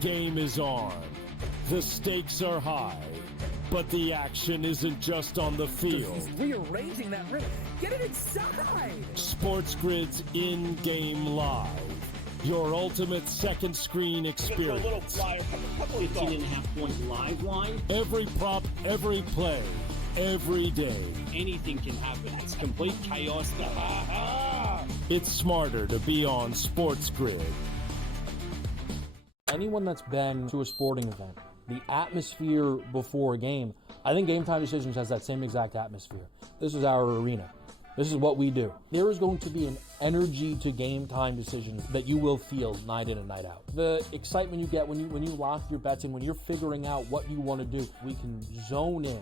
game is on. The stakes are high, but the action isn't just on the field. He's rearranging that rim. Get it inside! SportsGrid's in-game live. Your ultimate second screen experience. 15.5 point live. Every prop, every play, every day. Anything can happen. It's complete chaos. It's smarter to be on SportsGrid. Anyone that's been to a sporting event, the atmosphere before a game, I think Game Time Decisions has that same exact atmosphere. This is our arena. This is what we do. There is going to be an energy to Game Time Decisions that you will feel night in and night out. The excitement you get when you lock your bets in, when you're figuring out what you want to do, we can zone in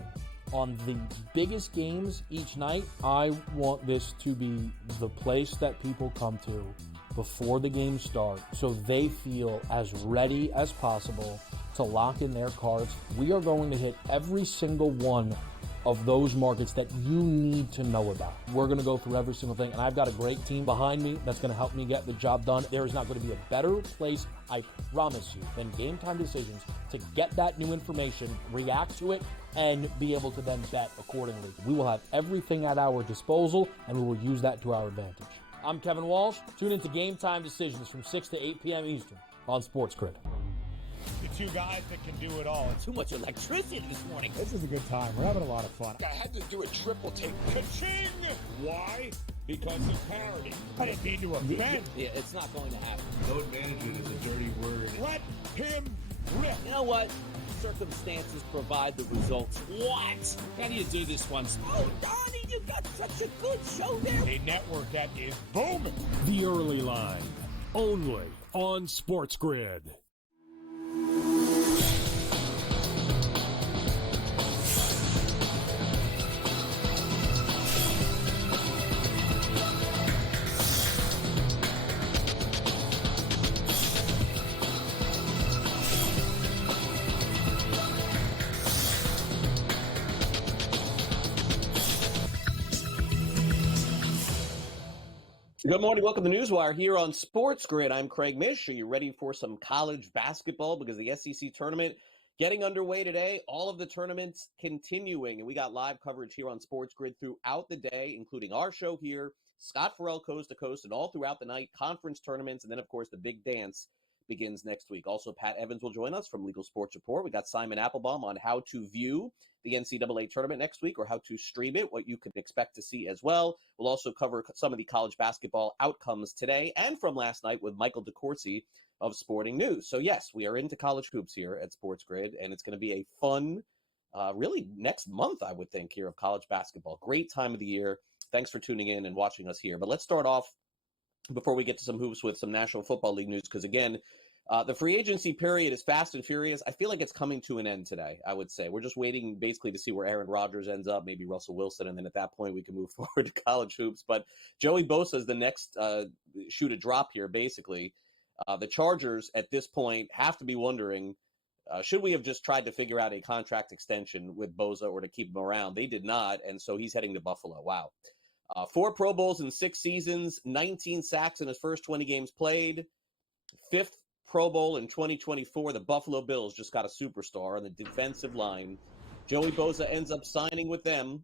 on the biggest games each night. I want this to be the place that people come to before the games start so they feel as ready as possible to lock in their cards. We are going to hit every single one of those markets that you need to know about. We're going to go through every single thing, and I've got a great team behind me that's going to help me get the job done. There is not going to be a better place, I promise you, than Game Time Decisions to get that new information, react to it, and be able to then bet accordingly. We will have everything at our disposal, and we will use that to our advantage. I'm Kevin Walsh. Tune into Game Time Decisions from 6 to 8 p.m. Eastern on SportsGrid. The two guys that can do it all. Too much electricity this morning. This is a good time. We're having a lot of fun. I had to do a triple take. Ka-ching! Why? Because of parity. I didn't mean to offend. Yeah, it's not going to happen. Load management is a dirty word. Let him rip. You know what? Circumstances provide the results. What? How do you do this one? Oh, Donnie, you got such a good show there. A network that is booming. The Early Line, only on SportsGrid. Good morning. Welcome to NewsWire here on SportsGrid. I'm Craig Mish. Are you ready for some college basketball? Because the SEC tournament getting underway today, all of the tournaments continuing. And we got live coverage here on SportsGrid throughout the day, including our show here, Scott Farrell Coast to Coast, and all throughout the night, conference tournaments, and then, of course, the big dance begins next week. Also, Pat Evans will join us from Legal Sports Report. We got Simon Applebaum on how to view the NCAA tournament next week or how to stream it, what you can expect to see as well. We'll also cover some of the college basketball outcomes today and from last night with Michael DeCourcy of Sporting News. So, yes, we are into college hoops here at SportsGrid, and it's going to be a fun, really next month, I would think, here of college basketball. Great time of the year. Thanks for tuning in and watching us here. But let's start off before we get to some hoops with some National Football League news, because, again, the free agency period is fast and furious. I feel like it's coming to an end today, I would say. We're just waiting basically to see where Aaron Rodgers ends up, maybe Russell Wilson, and then at that point we can move forward to college hoops. But Joey Bosa is the next shoe to drop here, basically. The Chargers at this point have to be wondering, should we have just tried to figure out a contract extension with Bosa or to keep him around? They did not, and so he's heading to Buffalo. Wow. 4 Pro Bowls in 6 seasons, 19 sacks in his first 20 games played, 5th Pro Bowl in 2024. The Buffalo Bills just got a superstar on the defensive line. Joey Bosa ends up signing with them,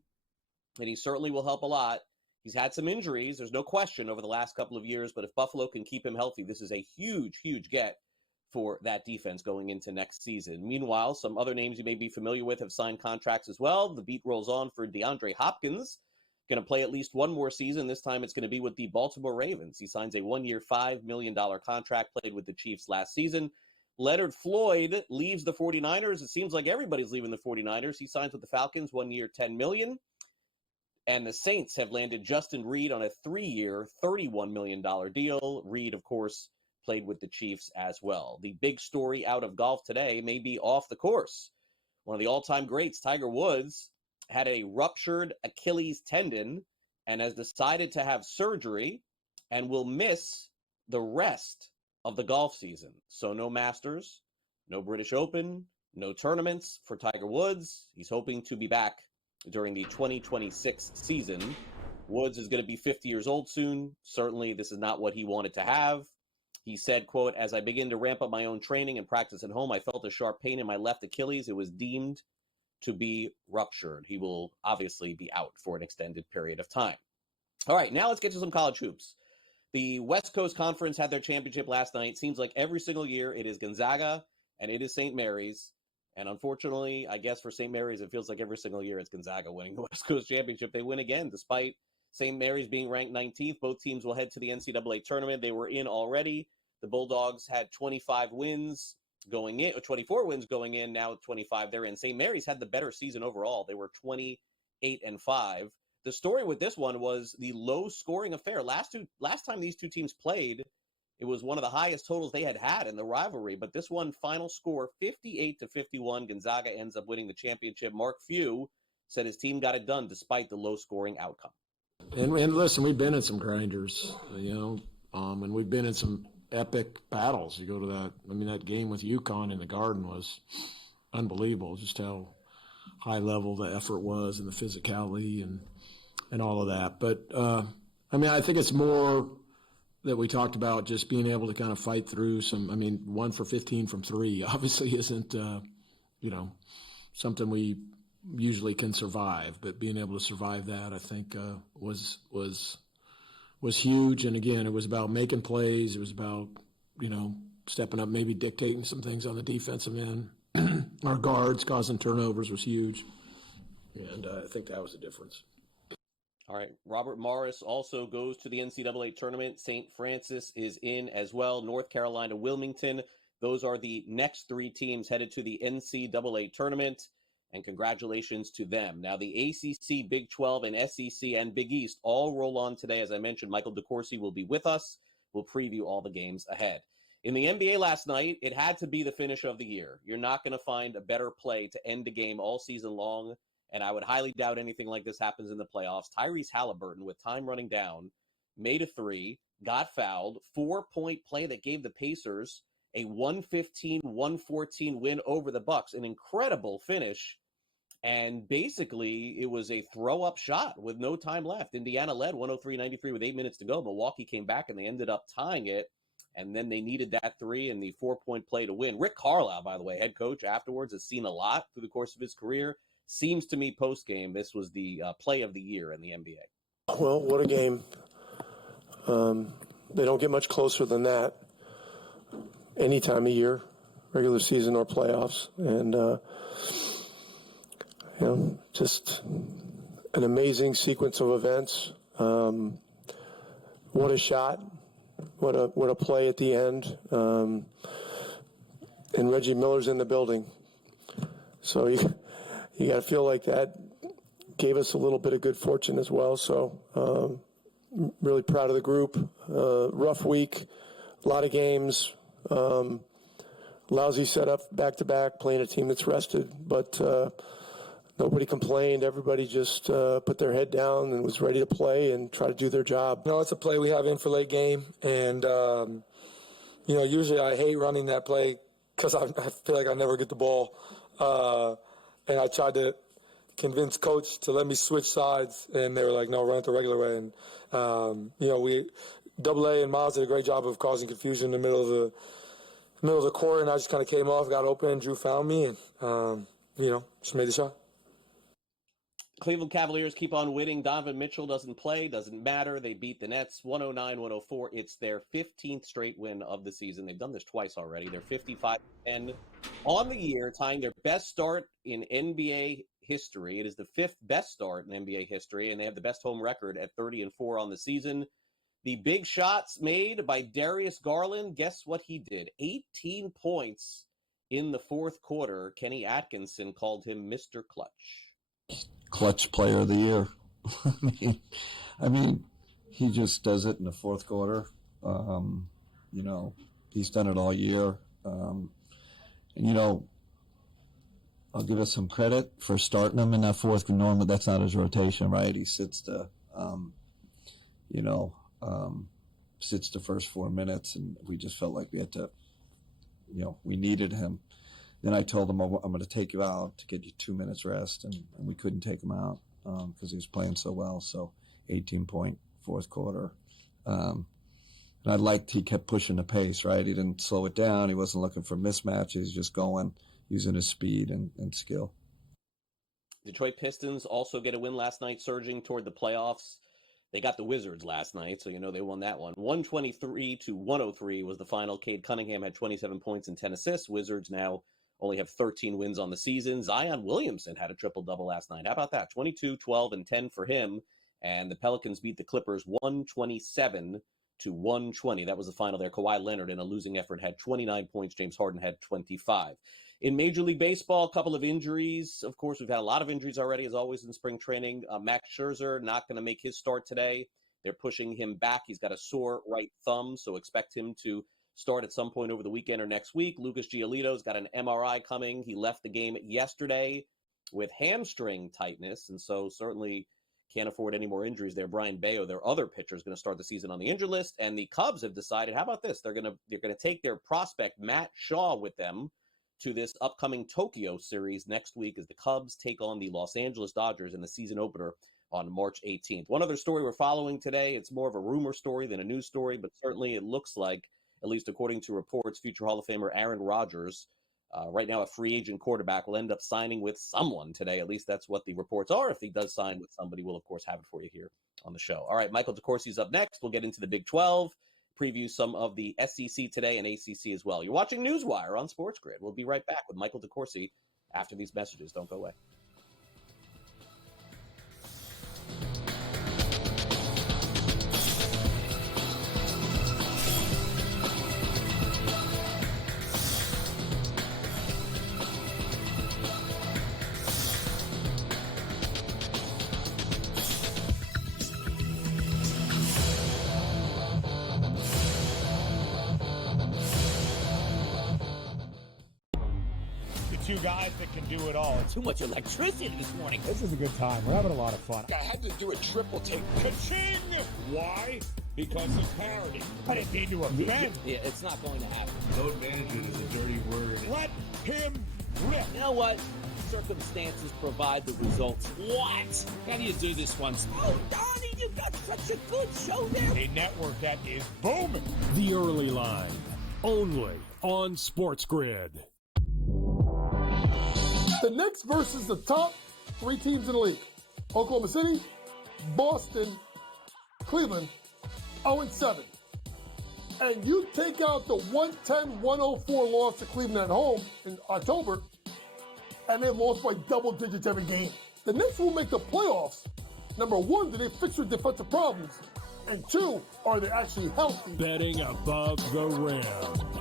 and he certainly will help a lot. He's had some injuries, there's no question, over the last couple of years, but if Buffalo can keep him healthy, this is a huge, huge get for that defense going into next season. Meanwhile, some other names you may be familiar with have signed contracts as well. The beat rolls on for DeAndre Hopkins. Going to play at least one more season. This time it's going to be with the Baltimore Ravens. He signs a 1-year, $5 million contract, played with the Chiefs last season. Leonard Floyd leaves the 49ers. It seems like everybody's leaving the 49ers. He signs with the Falcons, 1 year, $10 million. And the Saints have landed Justin Reed on a 3-year, $31 million deal. Reed, of course, played with the Chiefs as well. The big story out of golf today may be off the course. One of the all-time greats, Tiger Woods, had a ruptured Achilles tendon and has decided to have surgery and will miss the rest of the golf season. So no Masters, no British Open, no tournaments for Tiger Woods. He's hoping to be back during the 2026 season. Woods is going to be 50 years old soon. Certainly this is not what he wanted to have. He said, quote, "As I begin to ramp up my own training and practice at home, I felt a sharp pain in my left Achilles. It was deemed to be ruptured." He will obviously be out for an extended period of time. All right, now let's get to some college hoops. The West Coast Conference had their championship last night. Seems like every single year it is Gonzaga and it is St. Mary's. And unfortunately, I guess for St. Mary's, it feels like every single year it's Gonzaga winning the West Coast Championship. They win again, despite St. Mary's being ranked 19th. Both teams will head to the NCAA tournament. They were in already. The Bulldogs had 25 wins going in, or 24 wins going in. Now 25, they're in. St. Mary's had the better season overall. They were 28-5. The story with this one was the low-scoring affair. Last time these two teams played, it was one of the highest totals they had in the rivalry. But this one, final score, 58-51. Gonzaga ends up winning the championship. Mark Few said his team got it done despite the low-scoring outcome. And listen, we've been in some grinders, and we've been in some epic battles. You go to that game with UConn in the Garden was unbelievable, just how high level the effort was and the physicality and all of that. But, I think it's more that we talked about just being able to kind of fight through some, 1 for 15 from 3 obviously isn't, something we usually can survive, but being able to survive that, I think, was huge. And again, it was about making plays. It was about, stepping up, maybe dictating some things on the defensive end. Our guards causing turnovers was huge. And I think that was the difference. All right. Robert Morris also goes to the NCAA tournament. St. Francis is in as well. North Carolina, Wilmington. Those are the next 3 teams headed to the NCAA tournament. And congratulations to them. Now, the ACC, Big 12, and SEC and Big East all roll on today. As I mentioned, Michael DeCourcy will be with us. We'll preview all the games ahead. In the NBA last night, it had to be the finish of the year. You're not going to find a better play to end a game all season long, and I would highly doubt anything like this happens in the playoffs. Tyrese Halliburton, with time running down, made a 3, got fouled, 4-point play that gave the Pacers a 115-114 win over the Bucks. An incredible finish. And basically, it was a throw-up shot with no time left. Indiana led 103-93 with 8 minutes to go. Milwaukee came back, and they ended up tying it. And then they needed that 3 and the 4-point play to win. Rick Carlisle, by the way, head coach afterwards, has seen a lot through the course of his career. Seems to me post-game, this was the play of the year in the NBA. Well, what a game. They don't get much closer than that any time of year, regular season or playoffs. And, just an amazing sequence of events. What a shot. What a play at the end. And Reggie Miller's in the building. So you got to feel like that gave us a little bit of good fortune as well. So really proud of the group. Rough week, a lot of games. Lousy setup back-to-back, playing a team that's rested. But nobody complained. Everybody just put their head down and was ready to play and try to do their job. It's a play we have in for late game. And, usually I hate running that play because I feel like I never get the ball. And I tried to convince coach to let me switch sides, and they were like, no, run it the regular way. And, Double A and Miles did a great job of causing confusion in the middle of the court, and I just kind of came off, got open, and Drew found me, and, just made the shot. Cleveland Cavaliers keep on winning. Donovan Mitchell doesn't play, doesn't matter. They beat the Nets 109-104. It's their 15th straight win of the season. They've done this twice already. They're 55-10 on the year, tying their best start in NBA history. It is the 5th best start in NBA history, and they have the best home record at 30-4 on the season. The big shots made by Darius Garland. Guess what he did? 18 points in the fourth quarter. Kenny Atkinson called him Mr. Clutch. Clutch player of the year. I mean, he just does it in the fourth quarter. He's done it all year. I'll give us some credit for starting him in that fourth. Normally, that's not his rotation, right? He sits the first 4 minutes, and we just felt like we had to, we needed him. Then I told him, I'm going to take you out to get you 2 minutes rest, and we couldn't take him out because he was playing so well. So 18-point fourth quarter. And I liked he kept pushing the pace, right? He didn't slow it down. He wasn't looking for mismatches, just going, using his speed and skill. Detroit Pistons also get a win last night, surging toward the playoffs. They got the Wizards last night, so they won that one. 123-103 was the final. Cade Cunningham had 27 points and 10 assists. Wizards now only have 13 wins on the season. Zion Williamson had a triple-double last night. How about that? 22, 12, and 10 for him. And the Pelicans beat the Clippers 127-120. That was the final there. Kawhi Leonard, in a losing effort, had 29 points. James Harden had 25. In Major League Baseball, a couple of injuries. Of course, we've had a lot of injuries already, as always, in spring training. Max Scherzer not going to make his start today. They're pushing him back. He's got a sore right thumb, so expect him to start at some point over the weekend or next week. Lucas Giolito's got an MRI coming. He left the game yesterday with hamstring tightness, and so certainly can't afford any more injuries there. Brian Bayo, their other pitcher, is going to start the season on the injured list, and the Cubs have decided, how about this? They're going to take their prospect Matt Shaw with them to this upcoming Tokyo series next week as the Cubs take on the Los Angeles Dodgers in the season opener on March 18th. One other story we're following today, it's more of a rumor story than a news story, but certainly it looks like, at least according to reports, future Hall of Famer Aaron Rodgers, right now a free agent quarterback, will end up signing with someone today. At least that's what the reports are. If he does sign with somebody, we'll, of course, have it for you here on the show. All right, Michael DeCourcy is up next. We'll get into the Big 12. Preview some of the SEC today and ACC as well. You're watching NewsWire on SportsGrid. We'll be right back with Michael DeCourcy after these messages. Don't go away. Two guys that can do it all. Too much electricity this morning. This is a good time. We're having a lot of fun. I had to do a triple take. Ka-ching! Why? Because of parity. I didn't mean to offend. Yeah, it's not going to happen. Load management is a dirty word. Let him rip. You know what? Circumstances provide the results. What? How do you do this one? Oh, Donnie, you got such a good show there. A network that is booming. The Early Line, only on SportsGrid. The Knicks versus the top three teams in the league. Oklahoma City, Boston, Cleveland, 0-7. And you take out the 110-104 loss to Cleveland at home in October, and they lost by double digits every game. The Knicks will make the playoffs. Number one, do they fix their defensive problems? And two, are they actually healthy? Betting above the rim,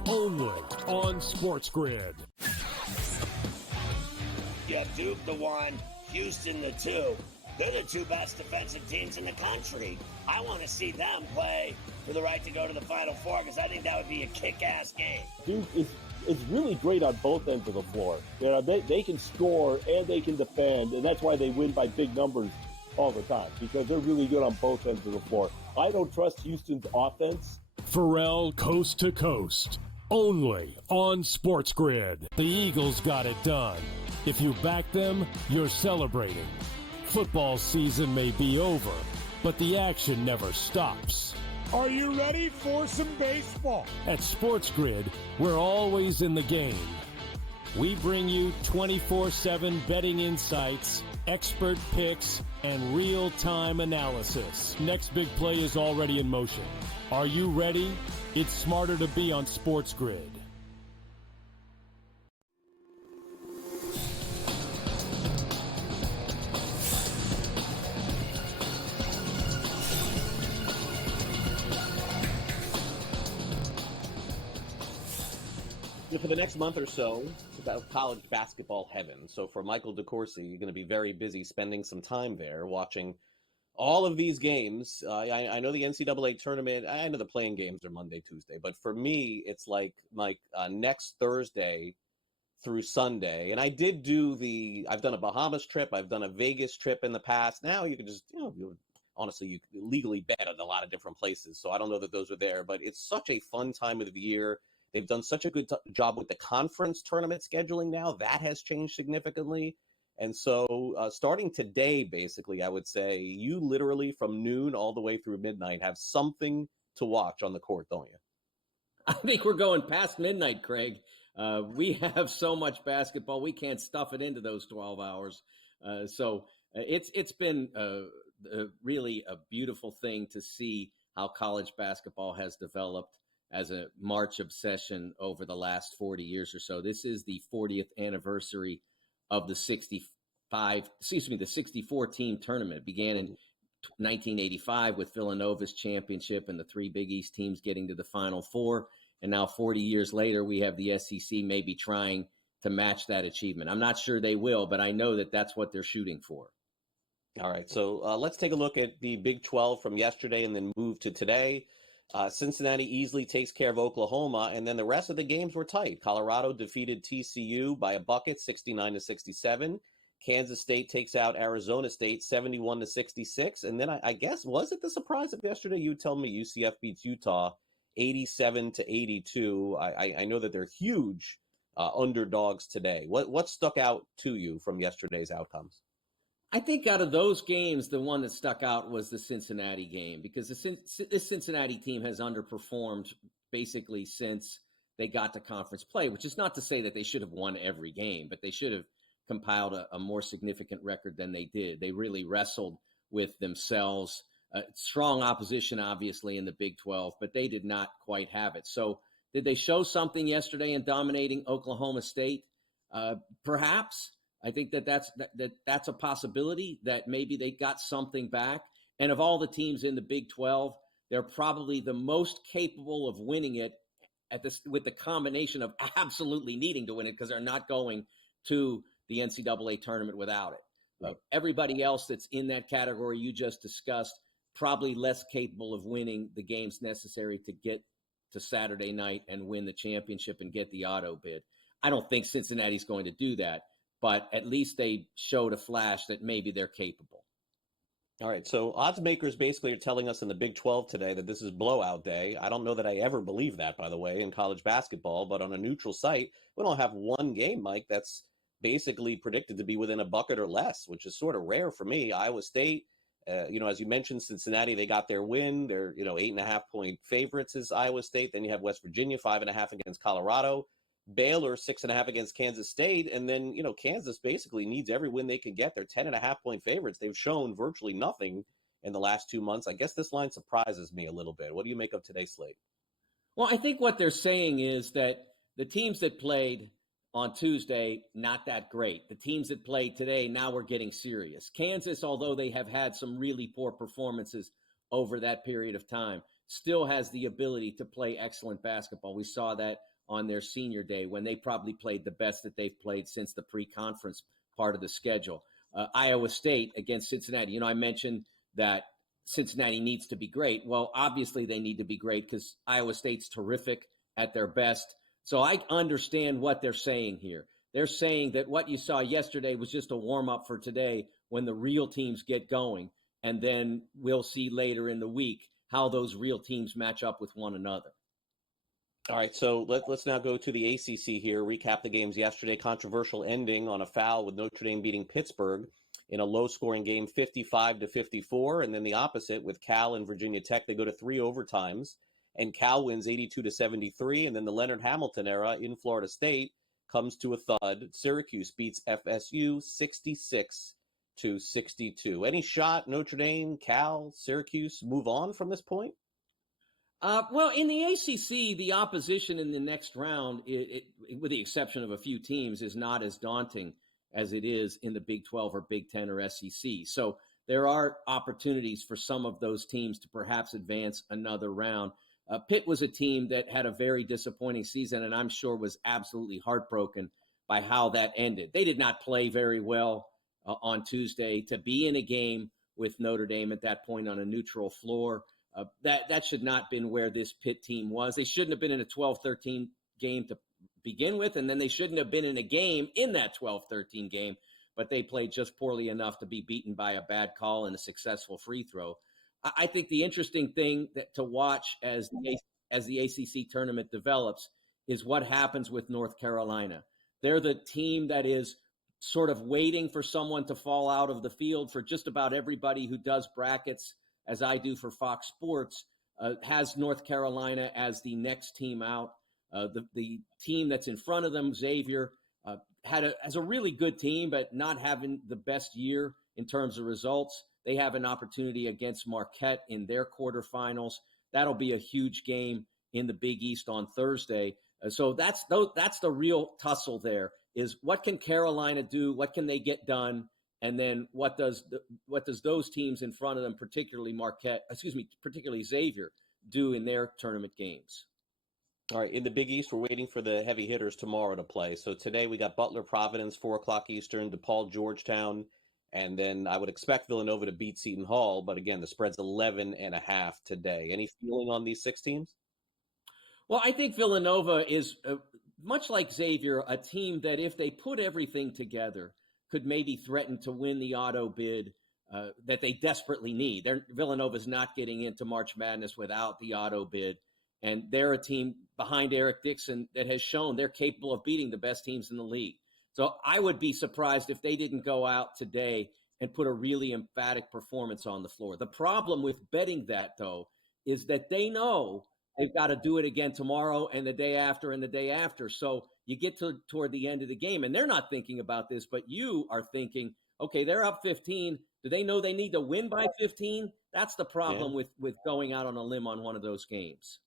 only on SportsGrid. You have Duke the 1, Houston the 2. They're the two best defensive teams in the country. I want to see them play for the right to go to the Final Four because I think that would be a kick-ass game. Duke is really great on both ends of the floor. They can score and they can defend, and that's why they win by big numbers all the time, because they're really good on both ends of the floor. I don't trust Houston's offense. Pharrell coast to coast, only on SportsGrid. The Eagles got it done. If you back them, you're celebrating. Football season may be over, but the action never stops. Are you ready for some baseball? At SportsGrid, we're always in the game. We bring you 24/7 betting insights, expert picks, and real-time analysis. Next big play is already in motion. Are you ready? It's smarter to be on SportsGrid. For the next month or so, it's about college basketball heaven. So for Michael DeCourcy, you're going to be very busy spending some time there watching all of these games. I know the NCAA tournament, I know the playing games are Monday, Tuesday, but for me, it's like next Thursday through Sunday. And I did I've done a Bahamas trip, I've done a Vegas trip in the past. Now you can just, honestly, you can legally bet at a lot of different places. So I don't know that those are there, but it's such a fun time of the year. They've done such a good job with the conference tournament scheduling now. That has changed significantly. And so starting today, basically, I would say you literally from noon all the way through midnight have something to watch on the court, don't you? I think we're going past midnight, Craig. We have so much basketball, we can't stuff it into those 12 hours. So it's been really a beautiful thing to see how college basketball has developed as a March obsession over the last 40 years or so. This is the 40th anniversary of the 64 team tournament. It began in 1985 with Villanova's championship and the three Big East teams getting to the Final Four. And now 40 years later, we have the SEC maybe trying to match that achievement. I'm not sure they will, but I know that that's what they're shooting for. All right, so let's take a look at the Big 12 from yesterday and then move to today. Cincinnati easily takes care of Oklahoma, and then the rest of the games were tight. Colorado defeated TCU by a bucket, 69-67. Kansas State takes out Arizona State, 71-66. And then I guess, was it the surprise of yesterday? You tell me UCF beats Utah, 87-82. I know that they're huge underdogs today. What stuck out to you from yesterday's outcomes? I think out of those games, the one that stuck out was the Cincinnati game, because this Cincinnati team has underperformed basically since they got to conference play, which is not to say that they should have won every game, but they should have compiled a more significant record than they did. They really wrestled with themselves. Strong opposition, obviously, in the Big 12, but they did not quite have it. So did they show something yesterday in dominating Oklahoma State? Perhaps. I think that's a possibility, that maybe they got something back. And of all the teams in the Big 12, they're probably the most capable of winning it with the combination of absolutely needing to win it, because they're not going to the NCAA tournament without it. Everybody else that's in that category you just discussed, probably less capable of winning the games necessary to get to Saturday night and win the championship and get the auto bid. I don't think Cincinnati's going to do that, but at least they showed a flash that maybe they're capable. All right, so odds makers basically are telling us in the Big 12 today that this is blowout day. I don't know that I ever believe that, by the way, in college basketball, but on a neutral site, we don't have one game, Mike, that's basically predicted to be within a bucket or less, which is sort of rare for me. Iowa State, as you mentioned, Cincinnati, they got their win. They're, 8.5-point favorites is Iowa State. Then you have West Virginia, 5.5 against Colorado. Baylor, 6.5 against Kansas State. And then, Kansas basically needs every win they can get. They're 10.5-point favorites. They've shown virtually nothing in the last 2 months. I guess this line surprises me a little bit. What do you make of today's slate? Well, I think what they're saying is that the teams that played on Tuesday, not that great. The teams that played today, now we're getting serious. Kansas, although they have had some really poor performances over that period of time, still has the ability to play excellent basketball. We saw that on their senior day when they probably played the best that they've played since the pre-conference part of the schedule. Iowa State against Cincinnati. I mentioned that Cincinnati needs to be great. Well, obviously they need to be great because Iowa State's terrific at their best. So I understand what they're saying here. They're saying that what you saw yesterday was just a warm-up for today when the real teams get going, and then we'll see later in the week how those real teams match up with one another. All right, so let's now go to the ACC here, recap the games yesterday. Controversial ending on a foul with Notre Dame beating Pittsburgh in a low-scoring game, 55-54, and then the opposite with Cal and Virginia Tech. They go to 3 overtimes, and Cal wins 82-73, and then the Leonard Hamilton era in Florida State comes to a thud. Syracuse beats FSU 66-62. Any shot Notre Dame, Cal, Syracuse move on from this point? Well, in the ACC, the opposition in the next round, with the exception of a few teams, is not as daunting as it is in the Big 12 or Big 10 or SEC. So there are opportunities for some of those teams to perhaps advance another round. Pitt was a team that had a very disappointing season, and I'm sure was absolutely heartbroken by how that ended. They did not play very well on Tuesday. To be in a game with Notre Dame at that point on a neutral floor, that should not have been where this Pitt team was. They shouldn't have been in a 12-13 game to begin with, and then they shouldn't have been in a game in that 12-13 game, but they played just poorly enough to be beaten by a bad call and a successful free throw. I think the interesting thing to watch as the ACC tournament develops is what happens with North Carolina. They're the team that is sort of waiting for someone to fall out of the field for just about everybody who does brackets, as I do for Fox Sports. has North Carolina as the next team out. The team that's in front of them, Xavier, has a really good team, but not having the best year in terms of results. They have an opportunity against Marquette in their quarterfinals. That'll be a huge game in the Big East on Thursday. So that's the real tussle there, is what can Carolina do? What can they get done? And then what does those teams in front of them, particularly Xavier, do in their tournament games? All right, in the Big East, we're waiting for the heavy hitters tomorrow to play. So today we got Butler, Providence, 4 o'clock Eastern, DePaul, Georgetown, and then I would expect Villanova to beat Seton Hall. But again, the spread's 11.5 today. Any feeling on these 6 teams? Well, I think Villanova is, much like Xavier, a team that if they put everything together, could maybe threaten to win the auto bid that they desperately need. Villanova's not getting into March Madness without the auto bid. And they're a team behind Eric Dixon that has shown they're capable of beating the best teams in the league. So I would be surprised if they didn't go out today and put a really emphatic performance on the floor. The problem with betting that, though, is that they know they've got to do it again tomorrow and the day after and the day after. So you get toward the end of the game, and they're not thinking about this, but you are thinking, okay, they're up 15. Do they know they need to win by 15? That's the problem with going out on a limb on one of those games.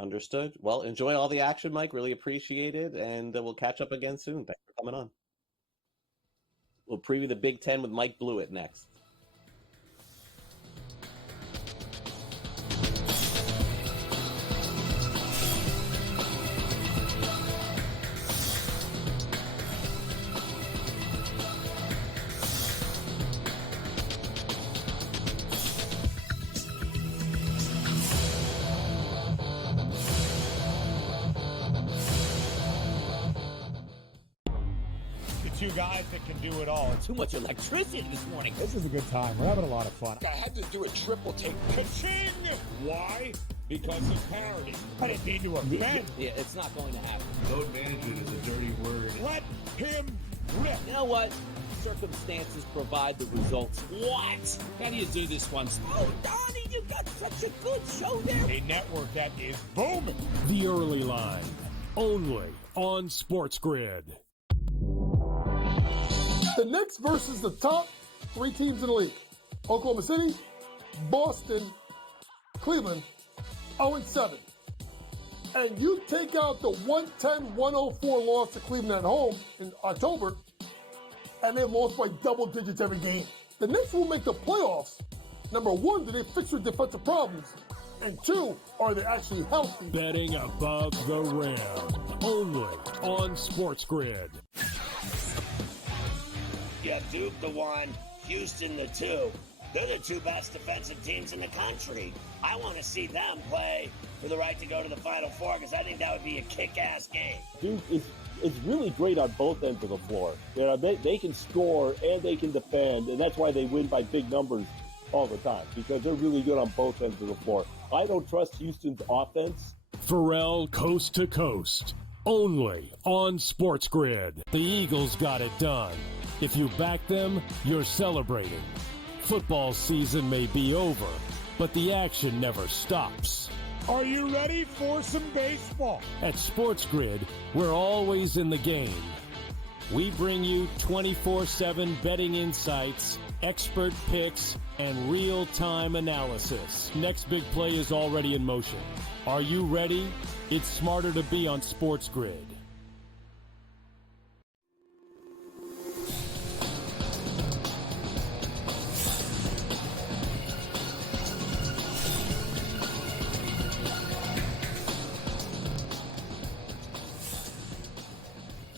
Understood. Well, enjoy all the action, Mike. Really appreciate it. And we'll catch up again soon. Thanks for coming on. We'll preview the Big Ten with Mike Blewett next. Two guys that can do it all. Too much electricity this morning. This is a good time. We're having a lot of fun. I had to do a triple take. Ka-ching! Why? Because of parity. I didn't mean to offend. Yeah, it's not going to happen. Load management is a dirty word. Let him rip. You know what? Circumstances provide the results. What? How do you do this one? Oh, Donnie, you got such a good show there. A network that is booming. The Early Line, only on SportsGrid. The Knicks versus the top 3 teams in the league. Oklahoma City, Boston, Cleveland, 0-7. And you take out the 110-104 loss to Cleveland at home in October, and they lost by double digits every game. The Knicks will make the playoffs. Number 1, do they fix their defensive problems? And 2, are they actually healthy? Betting above the rim, only on SportsGrid. Yeah, Duke the 1, Houston the 2. They're the 2 best defensive teams in the country. I want to see them play for the right to go to the Final Four because I think that would be a kick-ass game. Duke is really great on both ends of the floor. You know, they can score and they can defend, and that's why they win by big numbers all the time, because they're really good on both ends of the floor. I don't trust Houston's offense. Pharrell coast to coast, only on SportsGrid. The Eagles got it done. If you back them, you're celebrating. Football season may be over, but the action never stops. Are you ready for some baseball? At SportsGrid, we're always in the game. We bring you 24/7 betting insights, expert picks, and real-time analysis. Next big play is already in motion. Are you ready? It's smarter to be on SportsGrid.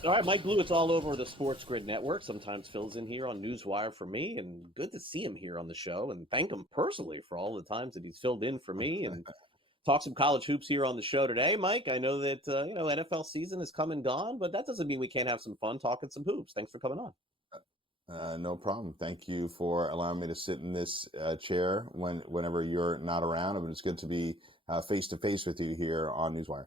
All right, Mike Blewett's all over the SportsGrid network. Sometimes fills in here on NewsWire for me, and good to see him here on the show and thank him personally for all the times that he's filled in for me and talk some college hoops here on the show today. Mike, I know that NFL season has come and gone, but that doesn't mean we can't have some fun talking some hoops. Thanks for coming on. No problem. Thank you for allowing me to sit in this chair whenever you're not around. I mean, it's good to be face-to-face with you here on NewsWire.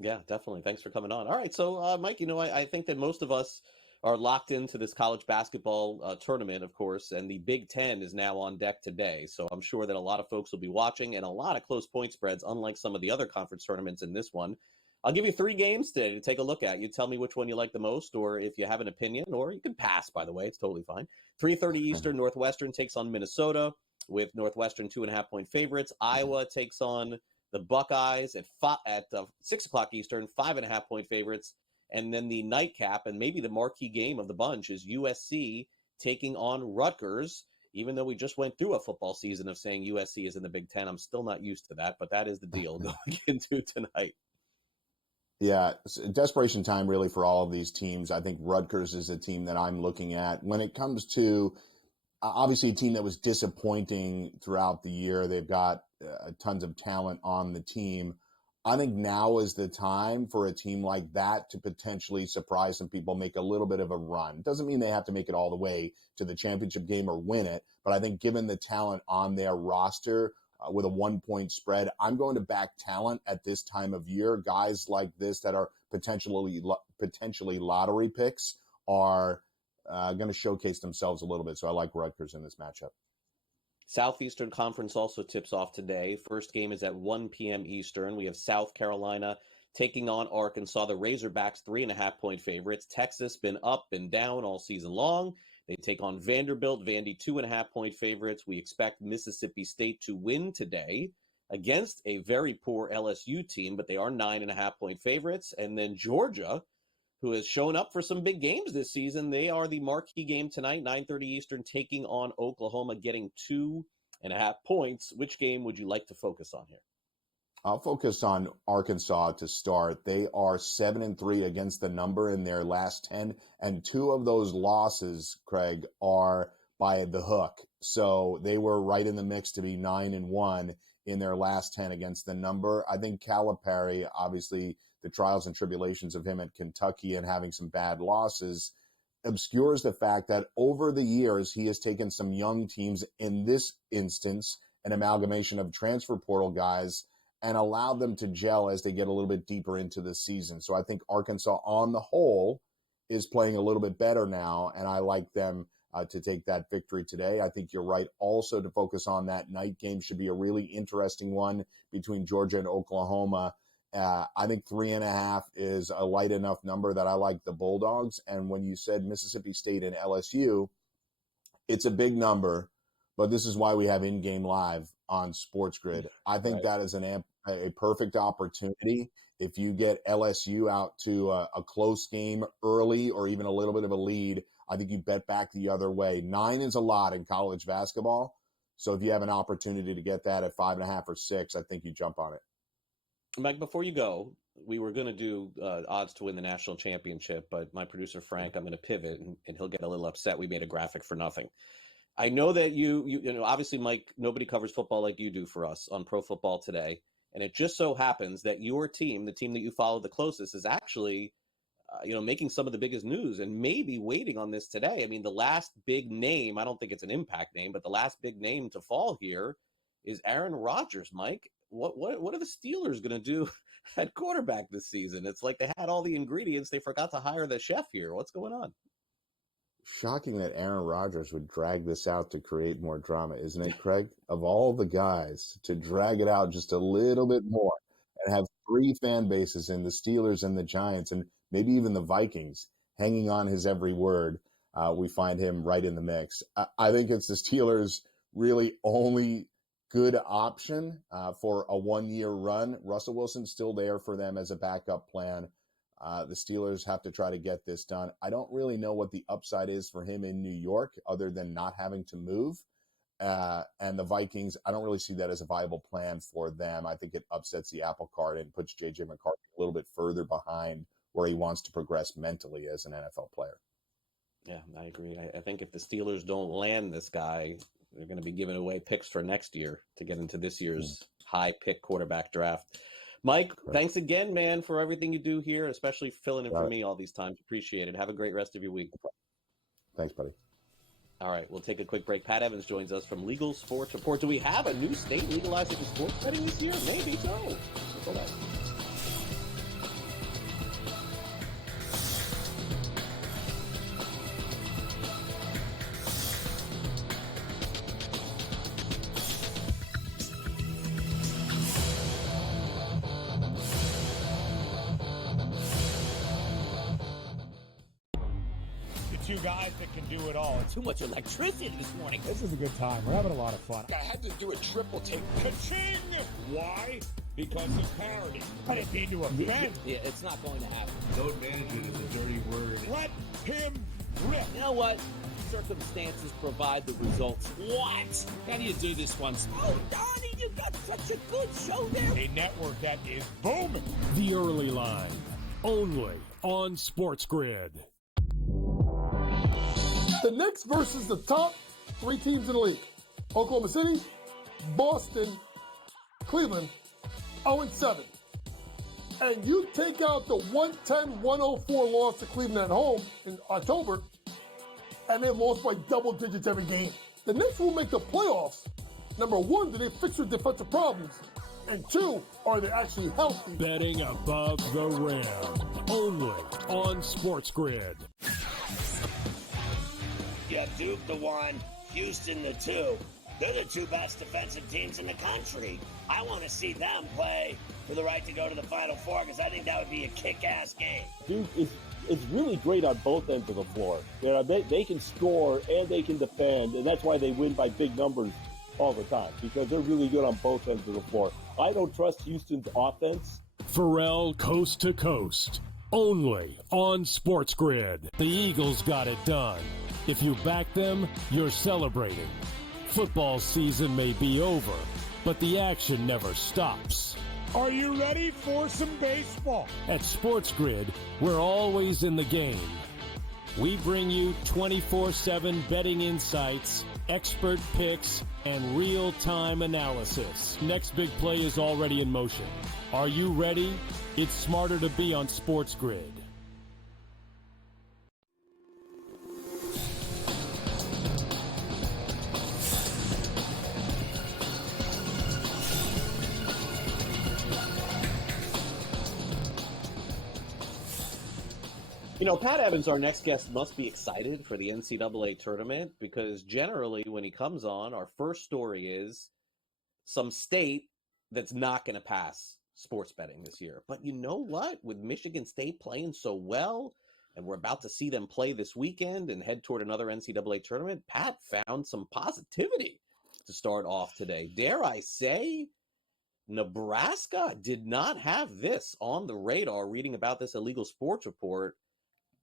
Yeah, definitely. Thanks for coming on. All right. So, Mike, I think that most of us are locked into this college basketball tournament, of course, and the Big Ten is now on deck today. So I'm sure that a lot of folks will be watching, and a lot of close point spreads, unlike some of the other conference tournaments in this one. I'll give you 3 games today to take a look at. You tell me which one you like the most, or if you have an opinion, or you can pass, by the way. It's totally fine. 3:30 Eastern, Northwestern takes on Minnesota, with Northwestern 2.5-point favorites. Iowa takes on the Buckeyes at 6 o'clock Eastern, 5.5-point favorites. And then the nightcap, and maybe the marquee game of the bunch, is USC taking on Rutgers. Even though we just went through a football season of saying USC is in the Big Ten, I'm still not used to that, but that is the deal going into tonight. Yeah, desperation time really for all of these teams. I think Rutgers is a team that I'm looking at. When it comes to, obviously, a team that was disappointing throughout the year, they've got tons of talent on the team. I think now is the time for a team like that to potentially surprise some people, make a little bit of a run. Doesn't mean they have to make it all the way to the championship game or win it, but I think given the talent on their roster, with a 1-point spread, I'm going to back talent at this time of year. Guys like this that are potentially lottery picks are going to showcase themselves a little bit. So I like Rutgers in this matchup. Southeastern Conference also tips off today. First game is at 1 p.m. Eastern. We have South Carolina taking on Arkansas. The Razorbacks 3.5-point favorites. Texas been up and down all season long. They take on Vanderbilt. Vandy 2.5-point favorites. We expect Mississippi State to win today against a very poor LSU team, but they are 9.5-point favorites. And then Georgia, who has shown up for some big games this season, they are the marquee game tonight, 9:30 Eastern, taking on Oklahoma, getting 2.5 points. Which game would you like to focus on here? I'll focus on Arkansas to start. They are 7-3 against the number in their last 10, and 2 of those losses, Craig, are by the hook. So they were right in the mix to be 9-1 in their last 10 against the number. I think Calipari, obviously, the trials and tribulations of him at Kentucky and having some bad losses obscures the fact that over the years he has taken some young teams, in this instance, an amalgamation of transfer portal guys, and allowed them to gel as they get a little bit deeper into the season. So I think Arkansas on the whole is playing a little bit better now, and I like them to take that victory today. I think you're right also to focus on that night game. Should be a really interesting one between Georgia and Oklahoma. I think 3.5 is a light enough number that I like the Bulldogs. And when you said Mississippi State and LSU, it's a big number, but this is why we have in-game live on SportsGrid. I think that is a perfect opportunity. If you get LSU out to a close game early or even a little bit of a lead, I think you bet back the other way. 9 is a lot in college basketball. So if you have an opportunity to get that at 5.5 or 6, I think you jump on it. Mike, before you go, we were going to do odds to win the national championship, but my producer, Frank, I'm going to pivot, and he'll get a little upset. We made a graphic for nothing. I know that you know, obviously, Mike, nobody covers football like you do for us on Pro Football Today. And it just so happens that your team, the team that you follow the closest, is actually, making some of the biggest news and maybe waiting on this today. I mean, the last big name, I don't think it's an impact name, but the last big name to fall here is Aaron Rodgers, Mike. What are the Steelers going to do at quarterback this season? It's like they had all the ingredients. They forgot to hire the chef here. What's going on? Shocking that Aaron Rodgers would drag this out to create more drama, isn't it, Craig? Of all the guys, to drag it out just a little bit more and have 3 fan bases in the Steelers and the Giants and maybe even the Vikings hanging on his every word, we find him right in the mix. I think it's the Steelers' really only good option for a 1-year run. Russell Wilson's still there for them as a backup plan. The Steelers have to try to get this done. I don't really know what the upside is for him in New York other than not having to move. And the Vikings, I don't really see that as a viable plan for them. I think it upsets the apple cart and puts J.J. McCarthy a little bit further behind where he wants to progress mentally as an NFL player. Yeah, I agree. I think if the Steelers don't land this guy, they're going to be giving away picks for next year to get into this year's high pick quarterback draft. Mike, thanks again, man, for everything you do here, especially filling in for me all these times. Appreciate it. Have a great rest of your week. Thanks, buddy. All right, we'll take a quick break. Pat Evans joins us from Legal Sports Report. Do we have a new state legalizing sports betting this year? Maybe so. Go back. two guys that can do it all. Too much electricity this morning. This is a good time. We're having a lot of fun. I had to do a triple take. Ka-ching! Why? Because of parity. I didn't mean to offend. Yeah, it's not going to happen. Load management is a dirty word. Let him rip. You know what? Circumstances provide the results. What? How do you do this one? Oh, Donnie, you got such a good show there. A network that is booming. The Early Line, only on SportsGrid. The Knicks versus the top 3 teams in the league. Oklahoma City, Boston, Cleveland, 0-7. And you take out the 110-104 loss to Cleveland at home in October, and they've lost by double digits every game. The Knicks will make the playoffs. Number 1, do they fix their defensive problems? And 2, are they actually healthy? Betting above the rim, only on SportsGrid. Yeah, Duke the 1, Houston the 2. They're the 2 best defensive teams in the country. I want to see them play for the right to go to the Final Four because I think that would be a kick-ass game. Duke is really great on both ends of the floor. You know, they can score and they can defend, and that's why they win by big numbers all the time, because they're really good on both ends of the floor. I don't trust Houston's offense. Pharrell coast to coast, only on SportsGrid. The Eagles got it done. If you back them, you're celebrating. Football season may be over, but the action never stops. Are you ready for some baseball? At SportsGrid, we're always in the game. We bring you 24/7 betting insights, expert picks, and real-time analysis. Next big play is already in motion. Are you ready? It's smarter to be on SportsGrid. You know, Pat Evans, our next guest, must be excited for the NCAA tournament because generally when he comes on, our first story is some state that's not going to pass sports betting this year. But you know what? With Michigan State playing so well, and we're about to see them play this weekend and head toward another NCAA tournament, Pat found some positivity to start off today. Dare I say, Nebraska did not have this on the radar reading about this illegal sports report.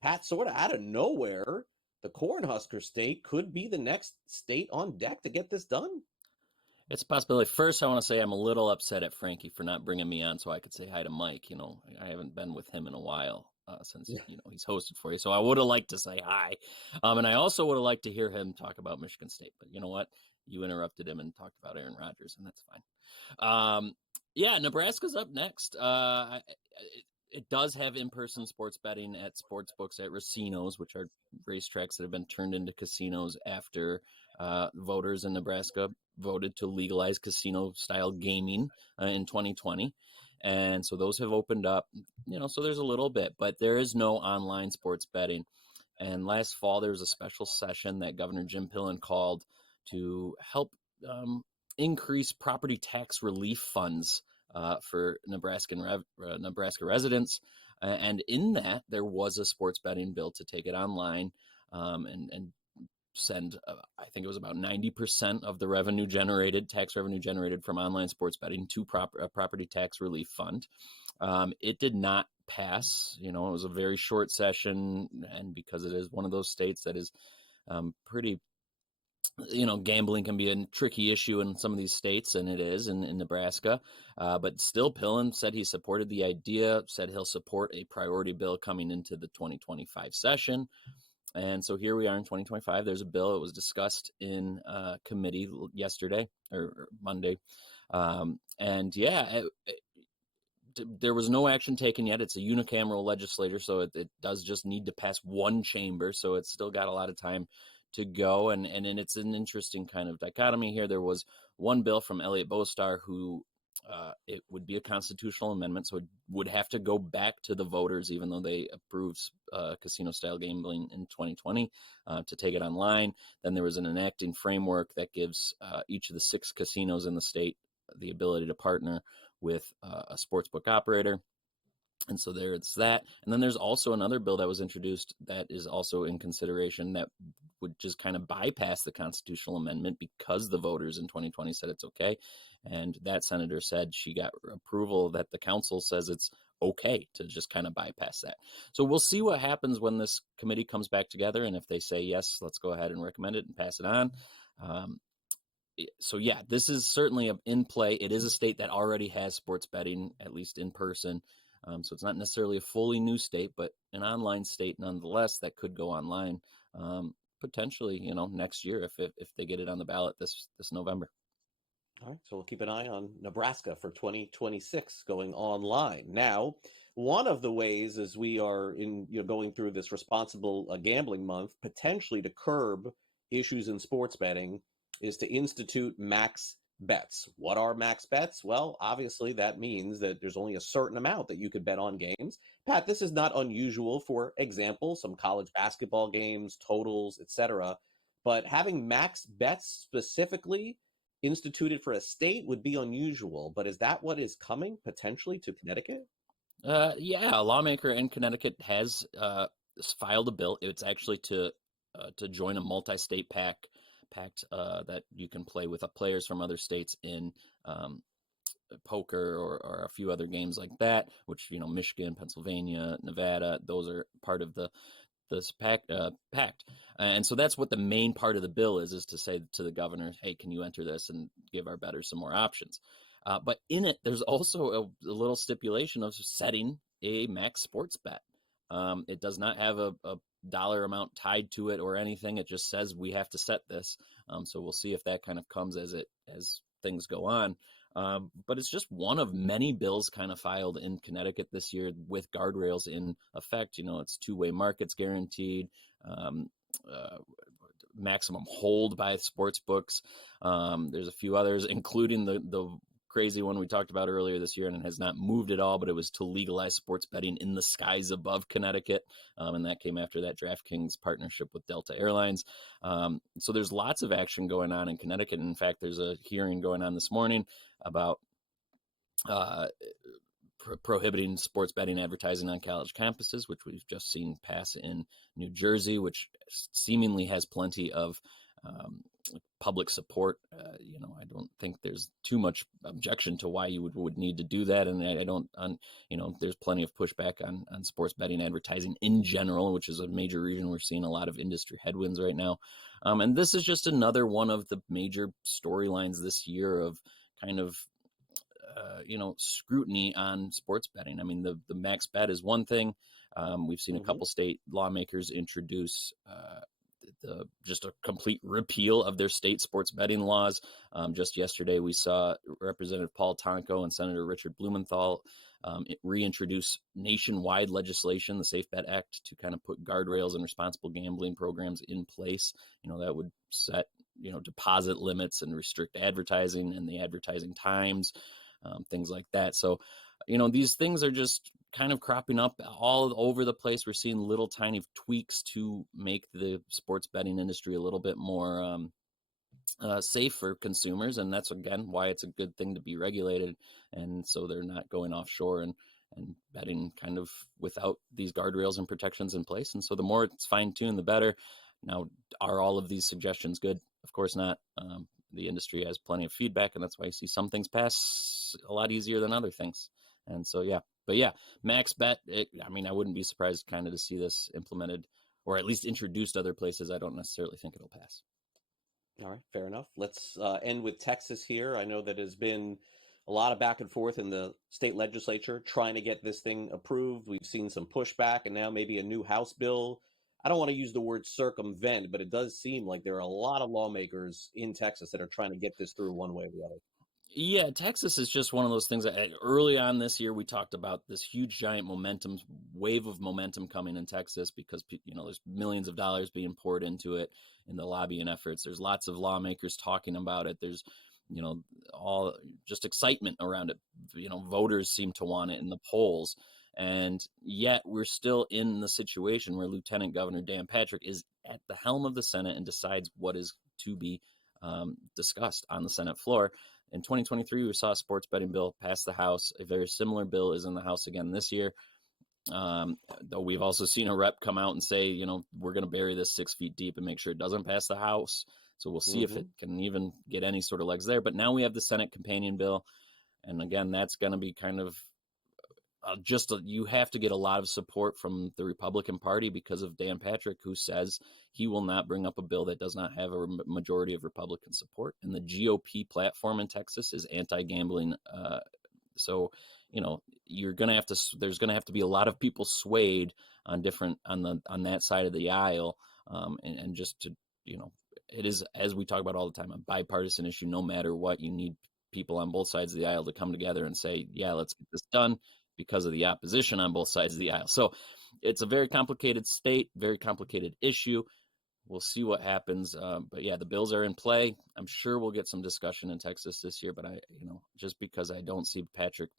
Pat, sort of out of nowhere, the Cornhusker State could be the next state on deck to get this done. It's a possibility. First, I want to say I'm a little upset at Frankie for not bringing me on so I could say hi to Mike. You know, I haven't been with him in a while since, you know, he's hosted for you. So I would have liked to say hi. And I also would have liked to hear him talk about Michigan State. But you know what? You interrupted him and talked about Aaron Rodgers, and that's fine. Yeah, Nebraska's up next. It does have in-person sports betting at sports books at racinos, which are racetracks that have been turned into casinos after voters in Nebraska voted to legalize casino-style gaming in 2020. And so those have opened up, you know, so there's a little bit, but there is no online sports betting. And last fall, there was a special session that Governor Jim Pillen called to help increase property tax relief funds for Nebraska residents. And in that, there was a sports betting bill to take it online and send, I think it was about 90% of the revenue generated, tax revenue generated from online sports betting to a property tax relief fund. It did not pass. You know, it was a very short session. And because it is one of those states that is pretty, you know, gambling can be a tricky issue in some of these states, and it is in Nebraska. But still, Pillen said he supported the idea, said he'll support a priority bill coming into the 2025 session. And so here we are in 2025. There's a bill. It was discussed in committee yesterday or Monday. And yeah, there was no action taken yet. It's a unicameral legislature, so it does just need to pass one chamber. So it's still got a lot of time to go, and it's an interesting kind of dichotomy here. There was one bill from Elliot Bostar who it would be a constitutional amendment, so it would have to go back to the voters, even though they approved casino-style gambling in 2020 to take it online. Then there was an enacting framework that gives each of the 6 casinos in the state the ability to partner with a sportsbook operator. And so there it's that. And then there's also another bill that was introduced that is also in consideration that would just kind of bypass the constitutional amendment because the voters in 2020 said it's okay. And that senator said she got approval that the council says it's okay to just kind of bypass that. So we'll see what happens when this committee comes back together. And if they say, yes, let's go ahead and recommend it and pass it on. So yeah, this is certainly in play. It is a state that already has sports betting, at least in person. So it's not necessarily a fully new state, but an online state nonetheless that could go online potentially, next year if they get it on the ballot this November. All right, so we'll keep an eye on Nebraska for 2026 going online. Now, one of the ways as we are going through this responsible gambling month, potentially to curb issues in sports betting, is to institute max bets. What are max bets? Well, obviously that means that there's only a certain amount that you could bet on games. Pat, this is not unusual. For example, some college basketball games, totals, etc. But having max bets specifically instituted for a state would be unusual. But is that what is coming potentially to Connecticut? Yeah, a lawmaker in Connecticut has filed a bill. It's actually to join a multi-state pact that you can play with players from other states in poker or a few other games like that, which, Michigan, Pennsylvania, Nevada, those are part of this pact. And so that's what the main part of the bill is to say to the governor, hey, can you enter this and give our bettors some more options? But in it, there's also a little stipulation of setting a max sports bet. It does not have a dollar amount tied to it or anything. It just says we have to set this. So we'll see if that kind of comes as things go on. But it's just one of many bills kind of filed in Connecticut this year with guardrails in effect. It's two-way markets guaranteed, maximum hold by sports books. There's a few others, including the crazy one we talked about earlier this year, and it has not moved at all, but it was to legalize sports betting in the skies above Connecticut. And that came after that DraftKings partnership with Delta Airlines. So there's lots of action going on in Connecticut. In fact, there's a hearing going on this morning about prohibiting sports betting advertising on college campuses, which we've just seen pass in New Jersey, which seemingly has plenty of public support. I don't think there's too much objection to why you would need to do that. And I don't, there's plenty of pushback on sports betting advertising in general, which is a major reason we're seeing a lot of industry headwinds right now. And this is just another one of the major storylines this year of kind of, scrutiny on sports betting. I mean, the max bet is one thing. We've seen a couple state lawmakers introduce just a complete repeal of their state sports betting laws. Just yesterday, we saw Representative Paul Tonko and Senator Richard Blumenthal reintroduce nationwide legislation, the Safe Bet Act, to kind of put guardrails and responsible gambling programs in place. That would set, deposit limits and restrict advertising and the advertising times, things like that. So, these things are just kind of cropping up all over the place. We're seeing little tiny tweaks to make the sports betting industry a little bit more safe for consumers. And that's, again, why it's a good thing to be regulated. And so they're not going offshore and betting kind of without these guardrails and protections in place. And so the more it's fine-tuned, the better. Now, are all of these suggestions good? Of course not. The industry has plenty of feedback, and that's why you see some things pass a lot easier than other things. And so, max bet, I wouldn't be surprised kind of to see this implemented or at least introduced other places. I don't necessarily think it'll pass. All right, fair enough. Let's end with Texas here. I know that has been a lot of back and forth in the state legislature trying to get this thing approved. We've seen some pushback and now maybe a new House bill. I don't want to use the word circumvent, but it does seem like there are a lot of lawmakers in Texas that are trying to get this through one way or the other. Yeah, Texas is just one of those things that early on this year, we talked about this huge, giant wave of momentum coming in Texas because, there's millions of dollars being poured into it in the lobbying efforts. There's lots of lawmakers talking about it. There's, all just excitement around it. Voters seem to want it in the polls. And yet we're still in the situation where Lieutenant Governor Dan Patrick is at the helm of the Senate and decides what is to be discussed on the Senate floor. In 2023, we saw a sports betting bill pass the House. A very similar bill is in the House again this year. Though we've also seen a rep come out and say, we're going to bury this 6 feet deep and make sure it doesn't pass the House. So we'll see if it can even get any sort of legs there. But now we have the Senate companion bill. And again, that's going to be kind of you have to get a lot of support from the Republican Party because of Dan Patrick, who says he will not bring up a bill that does not have a majority of Republican support. And the GOP platform in Texas is anti-gambling. So, you're going to have to, there's going to have to be a lot of people swayed on that side of the aisle. And just to, it is, as we talk about all the time, a bipartisan issue. No matter what, you need people on both sides of the aisle to come together and say, yeah, let's get this done, because of the opposition on both sides of the aisle. So it's a very complicated state, very complicated issue. We'll see what happens. But yeah, the bills are in play. I'm sure we'll get some discussion in Texas this year, but just because I don't see Patrick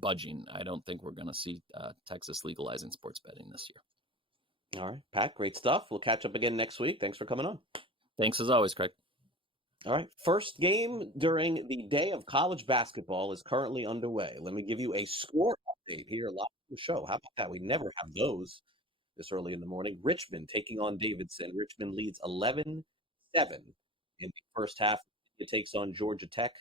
budging, I don't think we're going to see Texas legalizing sports betting this year. All right, Pat, great stuff. We'll catch up again next week. Thanks for coming on. Thanks as always, Craig. All right, first game during the day of college basketball is currently underway. Let me give you a score update here live on the show. How about that? We never have those this early in the morning. Richmond taking on Davidson. Richmond leads 11-7 in the first half. It takes on Georgia Tech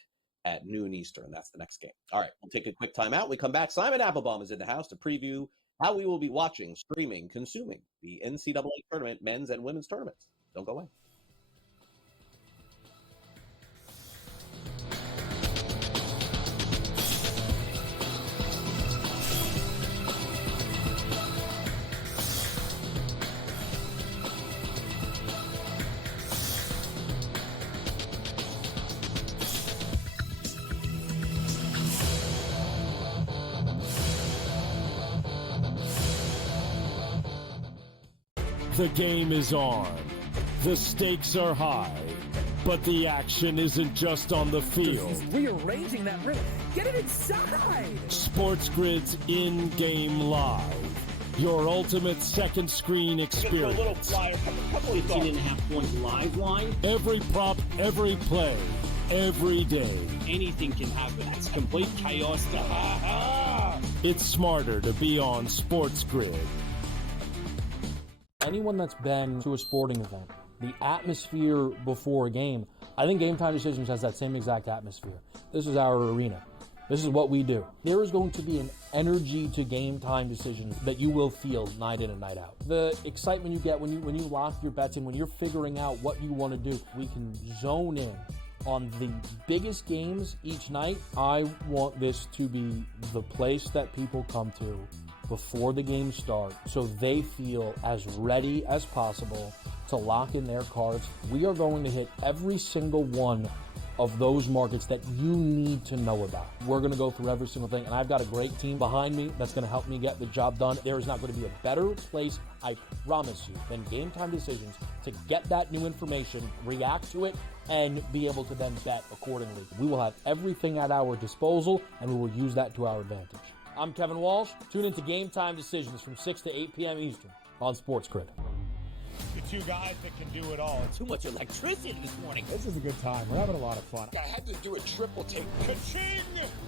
at noon Eastern. That's the next game. All right, we'll take a quick timeout. We come back. Simon Applebaum is in the house to preview how we will be watching, streaming, consuming the NCAA tournament, men's and women's tournaments. Don't go away. The game is on. The stakes are high. But the action isn't just on the field. He's rearranging that rim. Get it inside! SportsGrid's in-game live. Your ultimate second screen experience. A little flyer, couple of 18.5-point live line. Every prop, every play, every day. Anything can happen. It's complete chaos. It's smarter to be on SportsGrid. Anyone that's been to a sporting event, the atmosphere before a game, I think Game Time Decisions has that same exact atmosphere. This is our arena. This is what we do. There is going to be an energy to Game Time Decisions that you will feel night in and night out. The excitement you get when you lock your bets in, when you're figuring out what you want to do, we can zone in on the biggest games each night. I want this to be the place that people come to before the games start so they feel as ready as possible to lock in their cards. We are going to hit every single one of those markets that you need to know about. We're going to go through every single thing, and I've got a great team behind me that's going to help me get the job done. There is not going to be a better place, I promise you, than Game Time Decisions to get that new information, react to it, and be able to then bet accordingly. We will have everything at our disposal, and we will use that to our advantage. I'm Kevin Walsh. Tune into Game Time Decisions from 6 to 8 p.m. Eastern on SportsGrid. The two guys that can do it all. Too much electricity this morning. This is a good time. We're having a lot of fun. I had to do a triple take. Ka-ching!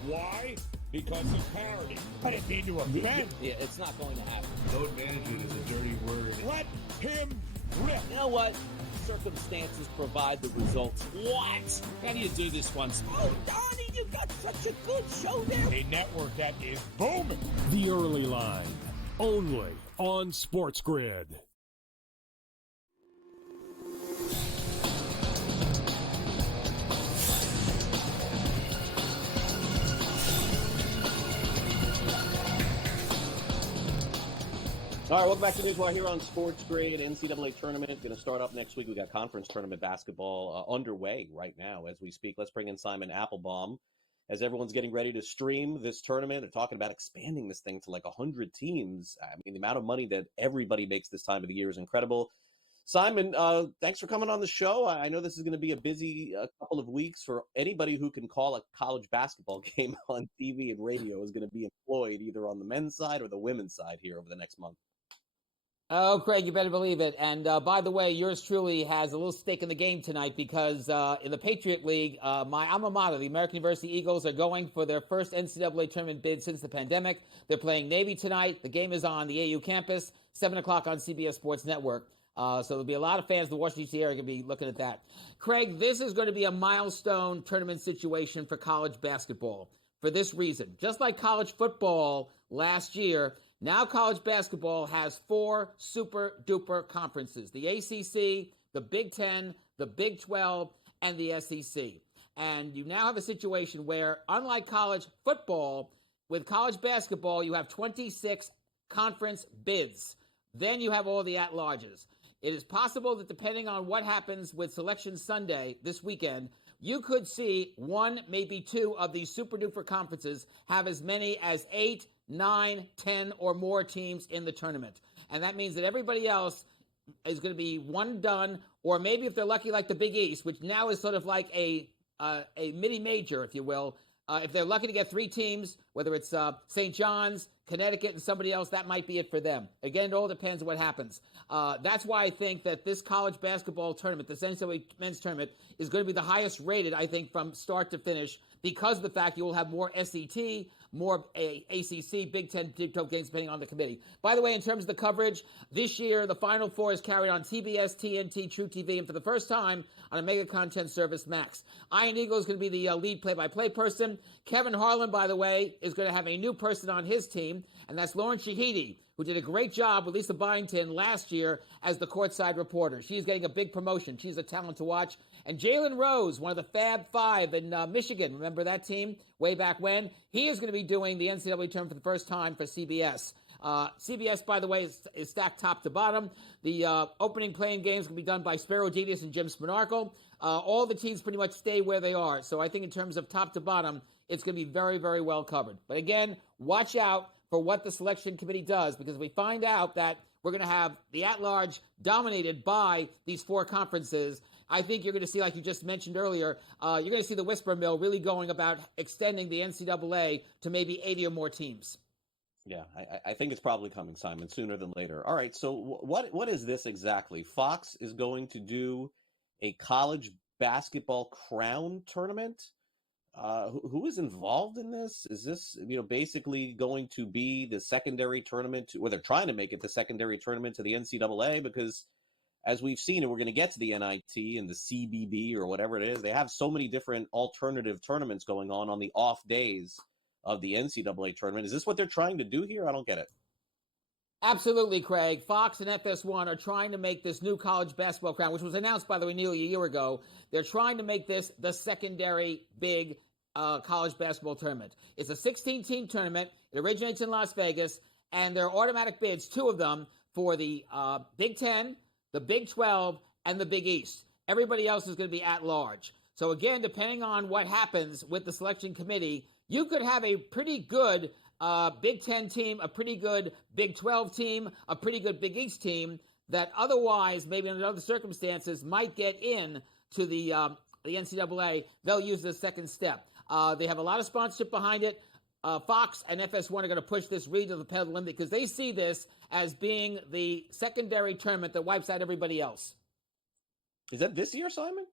Why? Because of parity. I didn't mean to offend. Yeah, it's not going to happen. Load management is a dirty word. Let him rip. You know what? Circumstances provide the results. What? How do you do this one? Oh, Donnie, you got such a good show there. A network that is booming. The Early Line, only on SportsGrid. All right, welcome back to NewsWire here on SportsGrid. NCAA tournament going to start up next week. We got conference tournament basketball underway right now as we speak. Let's bring in Simon Applebaum as everyone's getting ready to stream this tournament. They're talking about expanding this thing to like 100 teams. I mean, the amount of money that everybody makes this time of the year is incredible. Simon, thanks for coming on the show. I know this is going to be a busy couple of weeks for anybody who can call a college basketball game on TV and radio is going to be employed either on the men's side or the women's side here over the next month. Oh, Craig, you better believe it. And by the way, yours truly has a little stake in the game tonight because in the Patriot League, my alma mater, the American University Eagles, are going for their first NCAA tournament bid since the pandemic. They're playing Navy tonight. The game is on the AU campus, 7 o'clock on CBS Sports Network. So there'll be a lot of fans of the Washington, D.C. area going to be looking at that. Craig, this is going to be a milestone tournament situation for college basketball for this reason. Just like college football last year, now college basketball has 4 super-duper conferences: the ACC, the Big Ten, the Big 12, and the SEC. And you now have a situation where, unlike college football, with college basketball, you have 26 conference bids. Then you have all the at-larges. It is possible that depending on what happens with Selection Sunday this weekend, you could see 1, maybe 2 of these super-duper conferences have as many as 8, 9, 10, or more teams in the tournament. And that means that everybody else is going to be one done, or maybe if they're lucky, like the Big East, which now is sort of like a mini-major, if you will. If they're lucky to get 3 teams, whether it's St. John's, Connecticut, and somebody else, that might be it for them. Again, it all depends on what happens. That's why I think that this college basketball tournament, this NCAA men's tournament, is going to be the highest rated, I think, from start to finish, because of the fact you will have more SET, more ACC, Big Ten, Big 12 games, depending on the committee. By the way, in terms of the coverage, this year, the Final Four is carried on TBS, TNT, True TV, and for the first time on a mega content service, Max. Iron Eagle is going to be the lead play-by-play person. Kevin Harlan, by the way, is going to have a new person on his team, and that's Lauren Shahidi, who did a great job with Lisa Byington last year as the courtside reporter. She's getting a big promotion. She's a talent to watch. And Jalen Rose, one of the Fab Five in Michigan, remember that team way back when? He is going to be doing the NCAA tournament for the first time for CBS. CBS, by the way, is stacked top to bottom. The opening playing games will be done by Spero Dedes and Jim Spanarkel. All the teams pretty much stay where they are. So I think in terms of top to bottom, it's going to be very, very well covered. But again, watch out for what the selection committee does, because if we find out that we're going to have the at-large dominated by these 4 conferences, I think you're going to see, like you just mentioned earlier, you're going to see the whisper mill really going about extending the NCAA to maybe 80 or more teams. Yeah, I think it's probably coming, Simon, sooner than later. All right, so what is this exactly? Fox is going to do a college basketball crown tournament? Who is involved in this? Is this, basically going to be the secondary tournament, or they're trying to make it the secondary tournament to the NCAA? Because as we've seen, and we're going to get to the NIT and the CBB or whatever it is, they have so many different alternative tournaments going on the off days of the NCAA tournament. Is this what they're trying to do here? I don't get it. Absolutely, Craig. Fox and FS1 are trying to make this new college basketball crown, which was announced, by the way, nearly a year ago. They're trying to make this the secondary big college basketball tournament. It's a 16-team tournament. It originates in Las Vegas, and there are automatic bids, 2 of them, for the Big Ten, the Big 12, and the Big East. Everybody else is going to be at large. So again, depending on what happens with the selection committee, you could have a pretty good Big Ten team, a pretty good Big 12 team, a pretty good Big East team that otherwise, maybe under other circumstances, might get in to the NCAA. They'll use the second step. They have a lot of sponsorship behind it. Fox and FS1 are going to push this really to the pedal limit because they see this as being the secondary tournament that wipes out everybody else. Is that this year, Simon?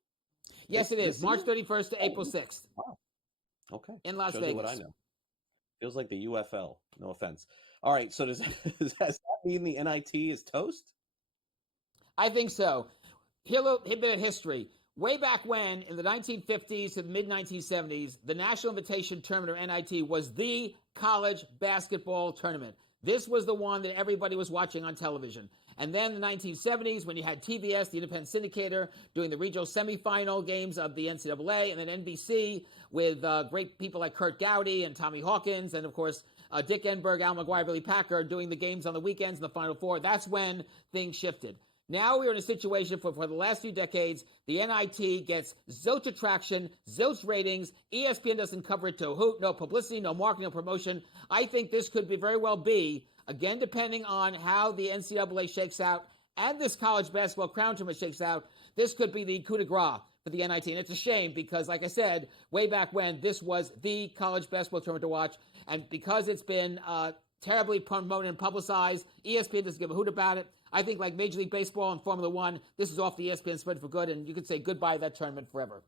Yes, it is. March 31st to April 6th. Wow. Okay. In Las Shows Vegas. you what I know. Feels like the UFL. No offense. All right. So does that mean the NIT is toast? I think so. Here a bit of history. Way back when, in the 1950s to the mid-1970s, the National Invitation Tournament, or NIT, was the college basketball tournament. This was the one that everybody was watching on television. And then in the 1970s, when you had TBS, the independent syndicator, doing the regional semifinal games of the NCAA, and then NBC with great people like Kurt Gowdy and Tommy Hawkins, and of course, Dick Enberg, Al McGuire, Billy Packer doing the games on the weekends in the Final Four. That's when things shifted. Now we're in a situation for the last few decades, the NIT gets zilch attraction, zilch ratings. ESPN doesn't cover it to a hoot, no publicity, no marketing, no promotion. I think this could very well be, again, depending on how the NCAA shakes out and this college basketball crown tournament shakes out, this could be the coup de grace for the NIT. And it's a shame because, like I said, way back when, this was the college basketball tournament to watch. And because it's been terribly promoted and publicized, ESPN doesn't give a hoot about it. I think like Major League Baseball and Formula One, this is off the ESPN spread for good, and you could say goodbye to that tournament forever.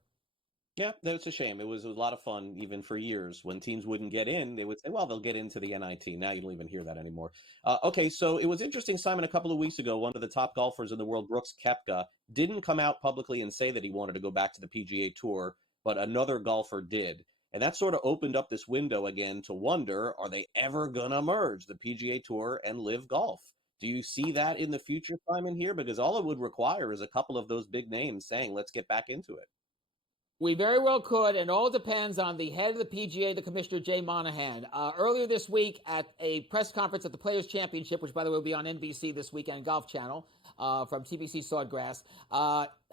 Yeah, that's a shame. It was a lot of fun, even for years. When teams wouldn't get in, they would say, well, they'll get into the NIT. Now you don't even hear that anymore. Okay, so it was interesting, Simon, a couple of weeks ago, one of the top golfers in the world, Brooks Koepka, didn't come out publicly and say that he wanted to go back to the PGA Tour, but another golfer did. And that sort of opened up this window again to wonder, are they ever going to merge the PGA Tour and LIV Golf? Do you see that in the future, Simon, here? Because all it would require is a couple of those big names saying, let's get back into it. We very well could, and all depends on the head of the PGA, the Commissioner Jay Monahan. Earlier this week at a press conference at the Players' Championship, which, by the way, will be on NBC this weekend, Golf Channel, from TBC Swordgrass,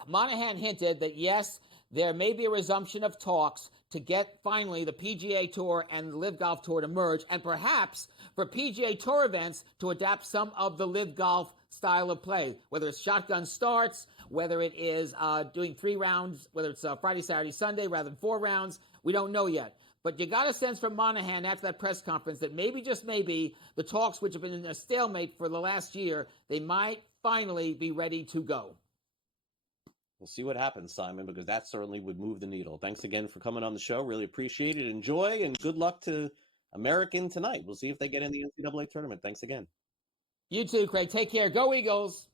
Monahan hinted that, yes, there may be a resumption of talks to get, finally, the PGA Tour and the LIV Golf Tour to merge, and perhaps for PGA Tour events to adapt some of the LIV Golf style of play, whether it's shotgun starts, whether it is doing 3 rounds, whether it's Friday, Saturday, Sunday rather than 4 rounds. We don't know yet. But you got a sense from Monahan after that press conference that maybe, just maybe, the talks, which have been in a stalemate for the last year, they might finally be ready to go. We'll see what happens, Simon, because that certainly would move the needle. Thanks again for coming on the show. Really appreciate it. Enjoy, and good luck to American tonight. We'll see if they get in the NCAA tournament. Thanks again. You too, Craig. Take care. Go Eagles.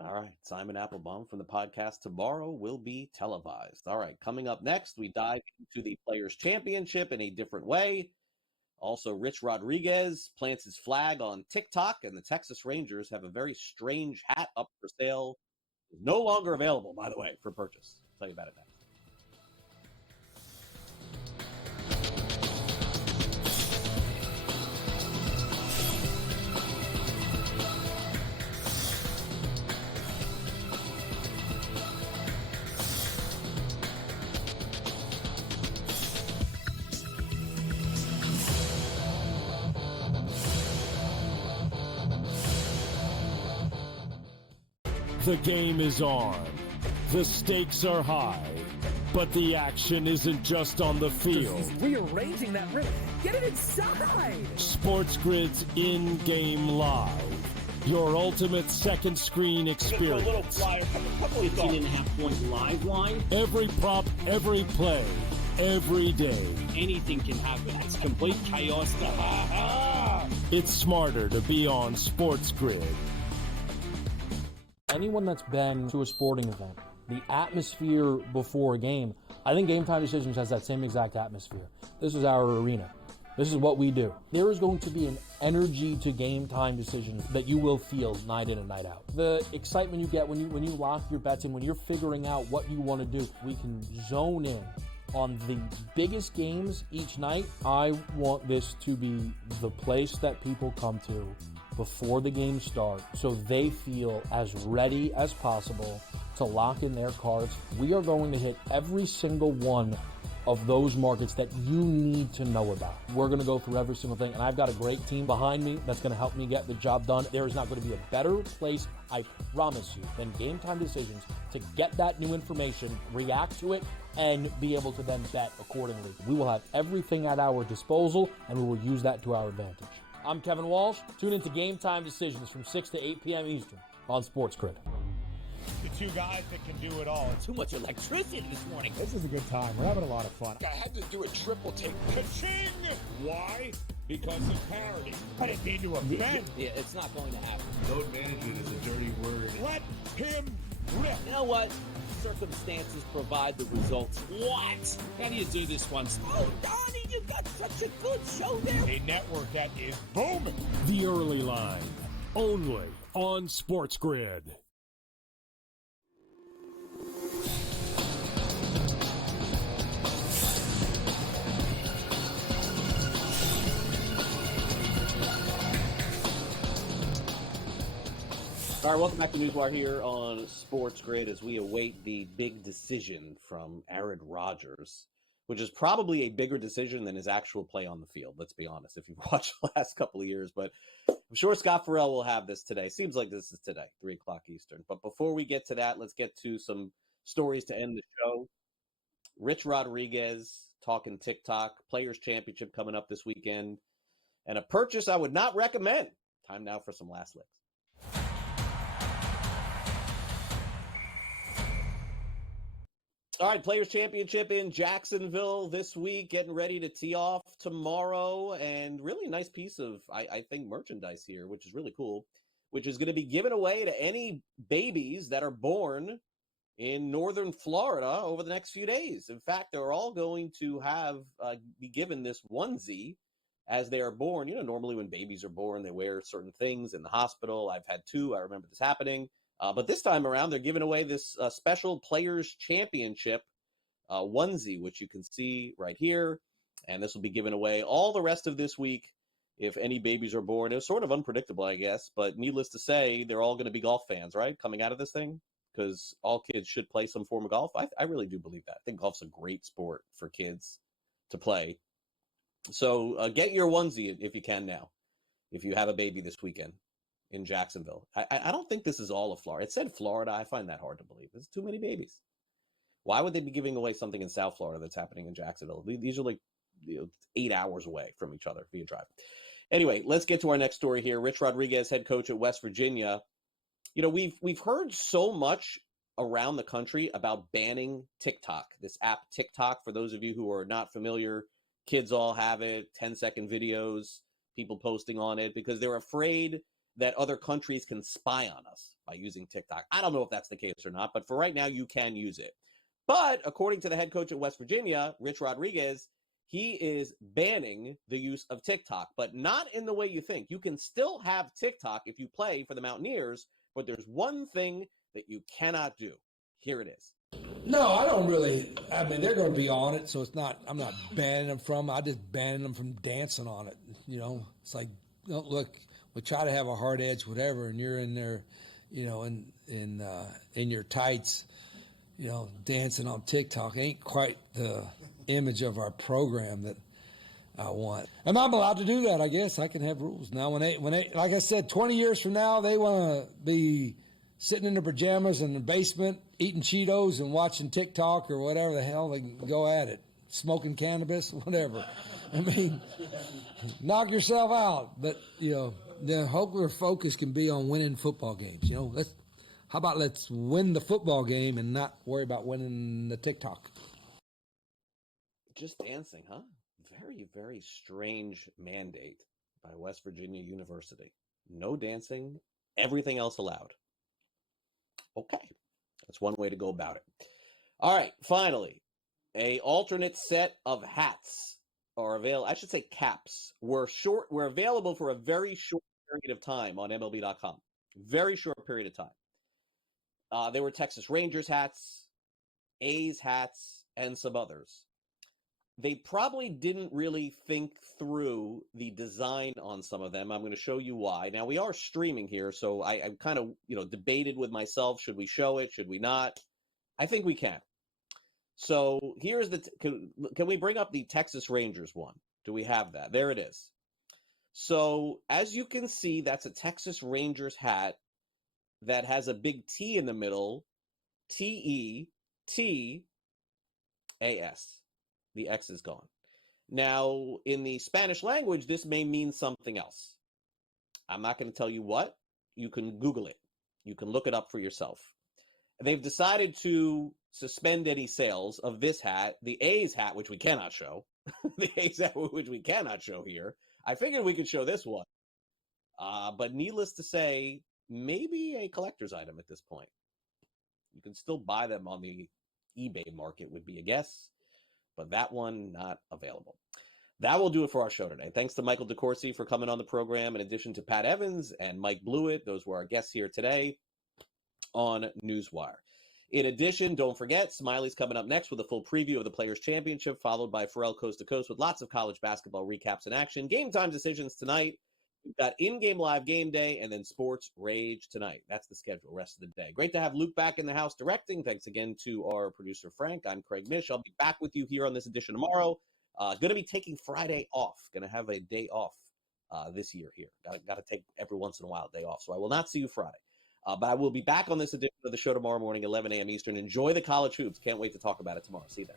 All right. Simon Applebaum from the podcast tomorrow will be televised. All right. Coming up next, we dive into the Players' Championship in a different way. Also, Rich Rodriguez plants his flag on TikTok, and the Texas Rangers have a very strange hat up for sale. It's no longer available, by the way, for purchase. I'll tell you about it next. The game is on. The stakes are high. But the action isn't just on the field. He's rearranging that rim. Get it inside! SportsGrid's in-game live. Your ultimate second screen experience. 15.5-point live line. Every prop, every play, every day. Anything can happen. It's complete chaos. It's smarter to be on SportsGrid. Anyone that's been to a sporting event, the atmosphere before a game, I think Game Time Decisions has that same exact atmosphere. This is our arena. This is what we do. There is going to be an energy to Game Time Decisions that you will feel night in and night out. The excitement you get when you lock your bets and when you're figuring out what you want to do, we can zone in on the biggest games each night. I want this to be the place that people come to before the games start so they feel as ready as possible to lock in their cards. We are going to hit every single one of those markets that you need to know about. We're going to go through every single thing, and I've got a great team behind me that's going to help me get the job done. There is not going to be a better place, I promise you, than Game Time Decisions to get that new information, react to it, and be able to then bet accordingly. We will have everything at our disposal, and we will use that to our advantage. I'm Kevin Walsh. Tune into Game Time Decisions from 6 to 8 p.m. Eastern on SportsGrid. The two guys that can do it all. Too much electricity this morning. This is a good time. We're having a lot of fun. I had to do a triple take. Ka-ching! Why? Because of parity. I didn't mean to offend. Yeah, it's not going to happen. Load management is a dirty word. Let him rip. You know what? Circumstances provide the results. What? How do you do this one? Oh, Donnie, you got such a good show there. A network that is booming. The Early Line, only on SportsGrid. All right, welcome back to NewsWire here on SportsGrid as we await the big decision from Aaron Rodgers, which is probably a bigger decision than his actual play on the field, let's be honest, if you've watched the last couple of years. But I'm sure Scott Farrell will have this today. Seems like this is today, 3 o'clock Eastern. But before we get to that, let's get to some stories to end the show. Rich Rodriguez talking TikTok, Players' Championship coming up this weekend, and a purchase I would not recommend. Time now for some last licks. All right, Players Championship in Jacksonville this week, getting ready to tee off tomorrow, and really nice piece of, I think, merchandise here, which is really cool, which is going to be given away to any babies that are born in northern Florida over the next few days. In fact, they're all going to be given this onesie as they are born. You know, normally when babies are born, they wear certain things in the hospital. I've had two. I remember this happening. But this time around, they're giving away this special Players Championship onesie, which you can see right here. And this will be given away all the rest of this week if any babies are born. It was sort of unpredictable, I guess. But needless to say, they're all going to be golf fans, right, coming out of this thing? Because all kids should play some form of golf. I really do believe that. I think golf's a great sport for kids to play. So get your onesie if you can now, if you have a baby this weekend in Jacksonville. I don't think this is all of Florida. It said Florida. I find that hard to believe. There's too many babies. Why would they be giving away something in South Florida that's happening in Jacksonville? These are like 8 hours away from each other via drive. Anyway, let's get to our next story here. Rich Rodriguez, head coach at West Virginia. You know, we've heard so much around the country about banning TikTok, this app TikTok. For those of you who are not familiar, kids all have it, 10-second videos, people posting on it because they're afraid that other countries can spy on us by using TikTok. I don't know if that's the case or not, but for right now, you can use it. But according to the head coach at West Virginia, Rich Rodriguez, he is banning the use of TikTok, but not in the way you think. You can still have TikTok if you play for the Mountaineers, but there's one thing that you cannot do. Here it is. No, I don't really. I mean, they're going to be on it, so I'm not banning them I just banning them from dancing on it. You know, it's like, look, we try to have a hard edge, whatever, and you're in there, you know, in your tights, you know, dancing on TikTok. Ain't quite the image of our program that I want. And I'm allowed to do that, I guess. I can have rules. Now, when they, like I said, 20 years from now, they want to be sitting in their pajamas in the basement, eating Cheetos and watching TikTok or whatever the hell, they can go at it. Smoking cannabis, whatever. I mean, knock yourself out. But, you know, the hope their focus can be on winning football games. You know, let's win the football game and not worry about winning the TikTok. Just dancing, huh? Very, very strange mandate by West Virginia University. No dancing, everything else allowed. Okay, that's one way to go about it. All right, finally, a alternate set of hats are available. I should say caps were available for a very short period of time on MLB.com. Very short period of time. They were Texas Rangers hats, A's hats, and some others. They probably didn't really think through the design on some of them. I'm going to show you why. Now, we are streaming here, so I kind of, debated with myself, should we show it, should we not? I think we can. So here's can we bring up the Texas Rangers one? Do we have that? There it is. So as you can see, that's a Texas Rangers hat that has a big T in the middle, T-E-T-A-S. The X is gone. Now, in the Spanish language, this may mean something else. I'm not going to tell you what. You can Google it. You can look it up for yourself. They've decided to suspend any sales of this hat, the A's hat, which we cannot show. The A's hat, which we cannot show here. I figured we could show this one. But needless to say, maybe a collector's item at this point. You can still buy them on the eBay market, would be a guess. But that one not available. That will do it for our show today. Thanks to Michael DeCourcy for coming on the program, in addition to Pat Evans and Mike Blewett. Those were our guests here today on NewsWire. In addition, don't forget, Smiley's coming up next with a full preview of the Players' Championship, followed by Pharrell Coast to Coast with lots of college basketball recaps in action. Game time decisions tonight. We've got in-game live game day and then sports rage tonight. That's the schedule rest of the day. Great to have Luke back in the house directing. Thanks again to our producer, Frank. I'm Craig Mish. I'll be back with you here on this edition tomorrow. Going to be taking Friday off. Going to have a day off this year here. Got to take every once in a while a day off. So I will not see you Friday. But I will be back on this edition of the show tomorrow morning, 11 a.m. Eastern. Enjoy the college hoops. Can't wait to talk about it tomorrow. See you then.